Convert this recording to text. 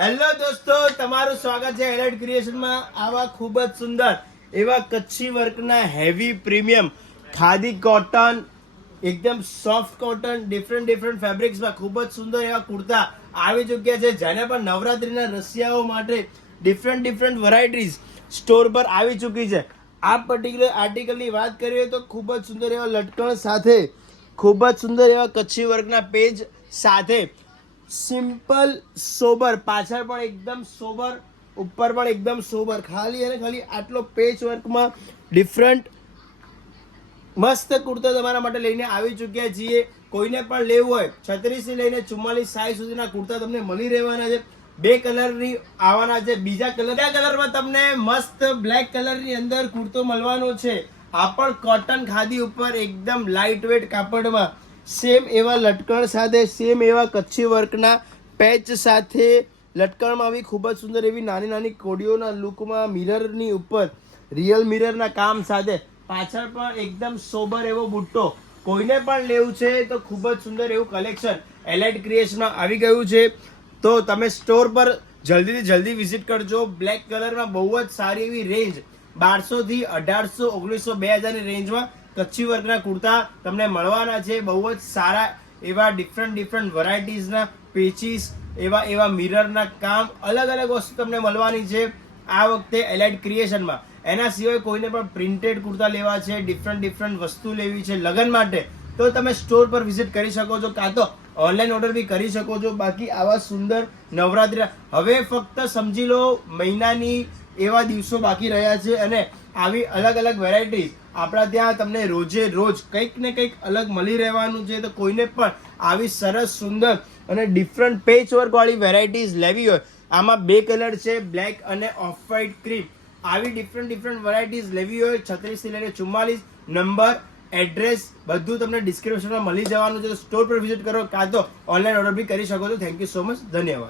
Hello દોસ્તો, તમારું સ્વાગત છે એલાઇટ ક્રિએશનમાં. આવા ખૂબ જ સુંદર એવા કચ્છી વર્કના હેવી પ્રીમિયમ ખાદી કોટન, એકદમ સોફ્ટ કોટન, ડિફરન્ટ ફેબ્રિક્સમાં ખૂબ જ સુંદર એવા કુર્તા આવી ચૂક્યા છે, જેને પણ નવરાત્રીના રસિયાઓ માટે ડિફરન્ટ વેરાયટીઝ સ્ટોર પર આવી ચૂકી છે. આ પર્ટિક્યુલર આર્ટિકલની વાત કરીએ તો ખૂબ જ સુંદર એવા લટકણ સાથે, ખૂબ જ સુંદર એવા કચ્છી વર્કના પેજ સાથે, સિમ્પલ સોબર, પાછળ પણ એકદમ સોબર, ઉપર પણ એકદમ સોબર, ખાલી અને ખાલી આટલો પેચ વર્કમાં ડિફરન્ટ મસ્ત કુર્તા તમારા માટે લઈને આવી ચૂક્યા છીએ. કોઈને પણ લેવું હોય 36 થી લઈને 44 સાઈઝ સુધીના કુર્તા તમને મળી રહેવાના છે. બે કલરની આવવાના છે. બીજા કલરમાં તમને મસ્ત બ્લેક કલરની અંદર કુર્તો મળવાનો છે. આ પણ કોટન ખાદી ઉપર એકદમ લાઇટ વેટ કાપડમાં, સેમ એવા લટકણ સાથે, સેમ એવા કચ્છી વર્કના પેચ સાથે, લટકણમાં આવી ખૂબ જ સુંદર એવી નાની નાની કોડીઓના લુકમાં, મિરરની ઉપર રિયલ મિરરના કામ સાથે, પાછળ પણ એકદમ સોબર એવો બુટ્ટો. કોઈને પણ લેવું છે તો ખૂબ જ સુંદર એવું કલેક્શન એલાઇટ ક્રિએશનમાં આવી ગયું છે. તો તમે સ્ટોર પર જલ્દીથી જલ્દી વિઝિટ કરજો. બ્લેક કલરમાં બહુ જ સારી એવી રેન્જ, 1200 થી 1800, 1900, 2000 ની રેન્જમાં કચ્છી વર્કના કુર્તા તમને મળવાના છે. બહુ જ સારા એવા ડિફરન્ટ વેરાયટીઝના પેચીસ, એવા મિરરના કામ, અલગ વસ્તુ તમને મળવાની છે આ વખતે એલાઇટ ક્રિએશનમાં. એના સિવાય કોઈને પણ પ્રિન્ટેડ કુર્તા લેવા છે, ડિફરન્ટ વસ્તુ લેવી છે લગ્ન માટે, તો તમે સ્ટોર પર વિઝિટ કરી શકો છો, કાં તો ઓનલાઈન ઓર્ડર બી કરી શકો છો. બાકી આવા સુંદર નવરાત્રી હવે ફક્ત સમજી લો મહિનાની એવા દિવસો બાકી રહ્યા છે, અને આવી અલગ વેરાયટીઝ આપણા ત્યાં તમને રોજે રોજ કંઈક ને કંઈક અલગ મળી રહેવાનું છે. તો કોઈને પણ આવી સરસ સુંદર અને ડિફરન્ટ પેચ વર્ક વાળી વેરાયટીઝ લેવી હોય, આમાં બે કલર છે, બ્લેક અને ઓફ વ્હાઇટ ક્રીમ. આવી ડિફરન્ટ વેરાયટીઝ લેવી હોય 36 થી લઈને 44, નંબર, એડ્રેસ બધું તમને ડિસ્ક્રિપ્શનમાં મળી જવાનું છે. તો સ્ટોર પર વિઝિટ કરો, કાં તો ઓનલાઈન ઓર્ડર બી કરી શકો છો. થેન્ક યુ સો મચ, ધન્યવાદ.